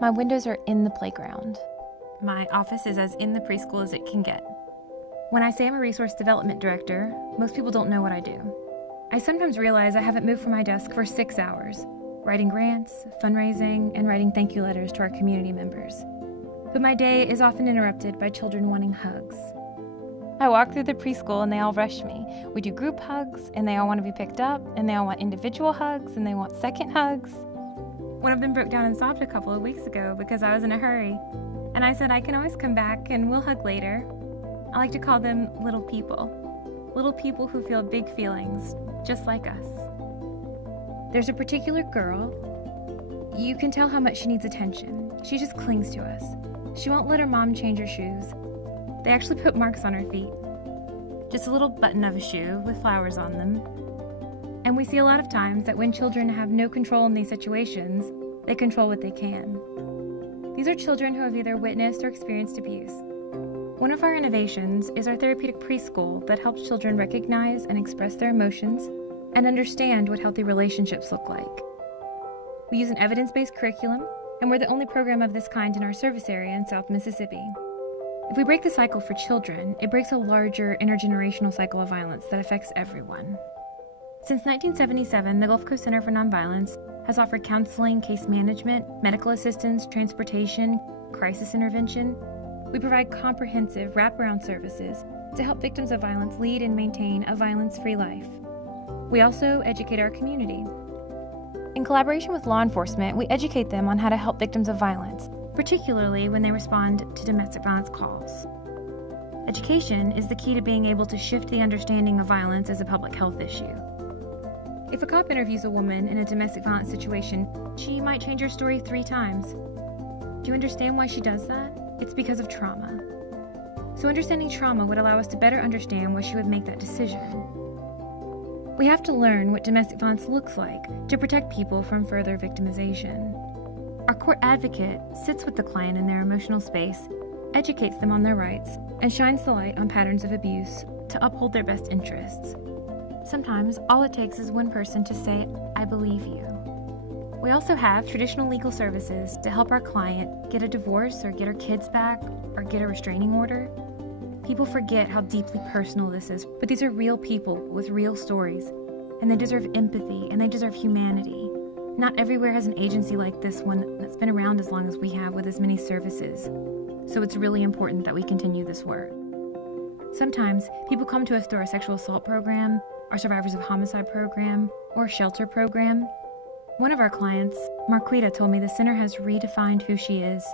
My windows are in the playground. My office is as in the preschool as it can get. When I say I'm a resource development director, most people don't know what I do. I sometimes realize I haven't moved from my desk for 6 hours, writing grants, fundraising, and writing thank you letters to our community members. But my day is often interrupted by children wanting hugs. I walk through the preschool and they all rush me. We do group hugs and they all want to be picked up, and they all want individual hugs and they want second hugs. One of them broke down and sobbed a couple of weeks ago because I was in a hurry. And I said I can always come back and we'll hug later. I like to call them little people. Little people who feel big feelings, just like us. There's a particular girl. You can tell how much she needs attention. She just clings to us. She won't let her mom change her shoes. They actually put marks on her feet. Just a little button of a shoe with flowers on them. And we see a lot of times that when children have no control in these situations, they control what they can. These are children who have either witnessed or experienced abuse. One of our innovations is our therapeutic preschool that helps children recognize and express their emotions and understand what healthy relationships look like. We use an evidence-based curriculum, and we're the only program of this kind in our service area in South Mississippi. If we break the cycle for children, it breaks a larger intergenerational cycle of violence that affects everyone. Since 1977, the Gulf Coast Center for Nonviolence has offered counseling, case management, medical assistance, transportation, crisis intervention. We provide comprehensive wraparound services to help victims of violence lead and maintain a violence-free life. We also educate our community. In collaboration with law enforcement, we educate them on how to help victims of violence, particularly when they respond to domestic violence calls. Education is the key to being able to shift the understanding of violence as a public health issue. If a cop interviews a woman in a domestic violence situation, she might change her story 3 times. Do you understand why she does that? It's because of trauma. So understanding trauma would allow us to better understand why she would make that decision. We have to learn what domestic violence looks like to protect people from further victimization. Our court advocate sits with the client in their emotional space, educates them on their rights, and shines the light on patterns of abuse to uphold their best interests. Sometimes all it takes is one person to say, "I believe you." We also have traditional legal services to help our client get a divorce or get her kids back or get a restraining order. People forget how deeply personal this is, but these are real people with real stories, and they deserve empathy and they deserve humanity. Not everywhere has an agency like this one that's been around as long as we have with as many services. So it's really important that we continue this work. Sometimes people come to us through our sexual assault program, our survivors of homicide program, or shelter program. One of our clients, Marquita, told me the center has redefined who she is,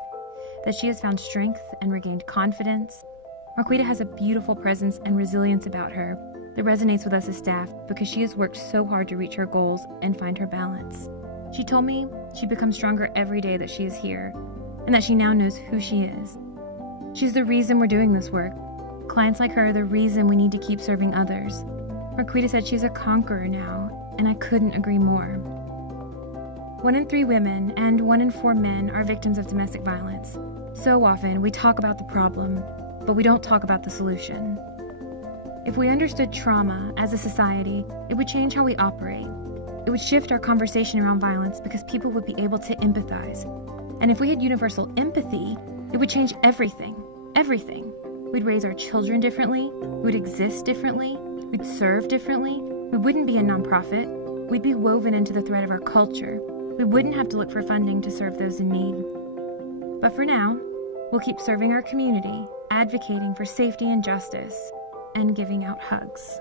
that she has found strength and regained confidence. Marquita has a beautiful presence and resilience about her that resonates with us as staff because she has worked so hard to reach her goals and find her balance. She told me she becomes stronger every day that she is here, and that she now knows who she is. She's the reason we're doing this work. Clients like her are the reason we need to keep serving others. Marquita said she's a conqueror now, and I couldn't agree more. 1 in 3 women and 1 in 4 men are victims of domestic violence. So often we talk about the problem, but we don't talk about the solution. If we understood trauma as a society, it would change how we operate. It would shift our conversation around violence because people would be able to empathize. And if we had universal empathy, it would change everything. Everything. We'd raise our children differently, we would exist differently, we'd serve differently, we wouldn't be a nonprofit, we'd be woven into the thread of our culture. We wouldn't have to look for funding to serve those in need. But for now, we'll keep serving our community, advocating for safety and justice, and giving out hugs.